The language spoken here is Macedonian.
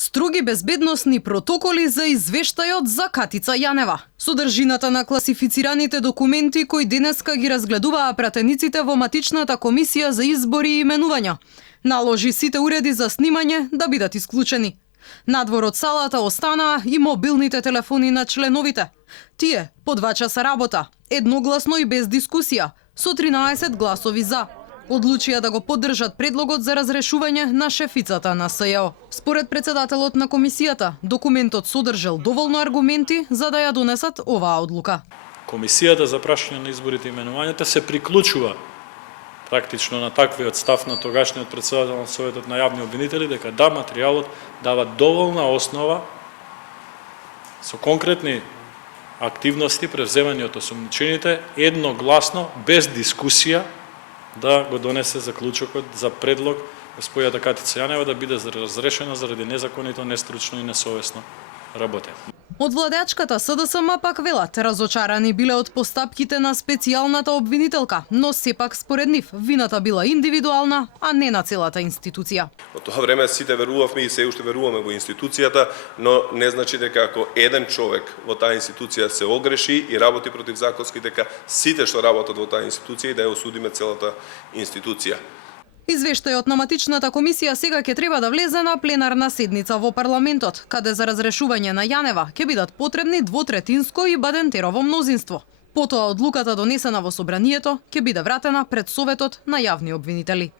Строги безбедносни протоколи за извештајот за Катица Јанева. Содржината на класифицираните документи кои денеска ги разгледуваа пратениците во матичната комисија за избори и именувања, наложи сите уреди за снимање да бидат исклучени. Надвор од салата останаа и мобилните телефони на членовите. Тие по 2 часа работа, едногласно и без дискусија, со 13 гласови за. Одлучија да го поддржат предлогот за разрешување на шефицата на СЈО. Според председателот на комисијата, документот содржал доволно аргументи за да ја донесат оваа одлука. Комисијата за прашање на изборите и именувањата се приклучува практично на таквиот став на тогашниот председател на Советот на јавни обвинители дека да, материјалот дава доволна основа со конкретни активности превземани од осумничените едногласно без дискусија да го донесе заклучокот за предлог господјата Катица Јанева да биде разрешена заради незаконито, нестручно и несовесно работење. Од владеачката СДСМ пак велат, разочарани биле од постапките на специјалната обвинителка, но сепак според нив вината била индивидуална, а не на целата институција. Во тоа време сите верувавме и се уште веруваме во институцијата, но не значи дека ако еден човек во таа институција се огреши и работи против законски, дека сите што работат во таа институција и да ја осудиме целата институција. Извештајот на матичната комисија сега ќе треба да влезе на пленарна седница во парламентот, каде за разрешување на Јанева ќе бидат потребни двотретинско и бадентерово мнозинство. Потоа одлуката донесена во собранието ќе биде вратена пред Советот на јавни обвинители.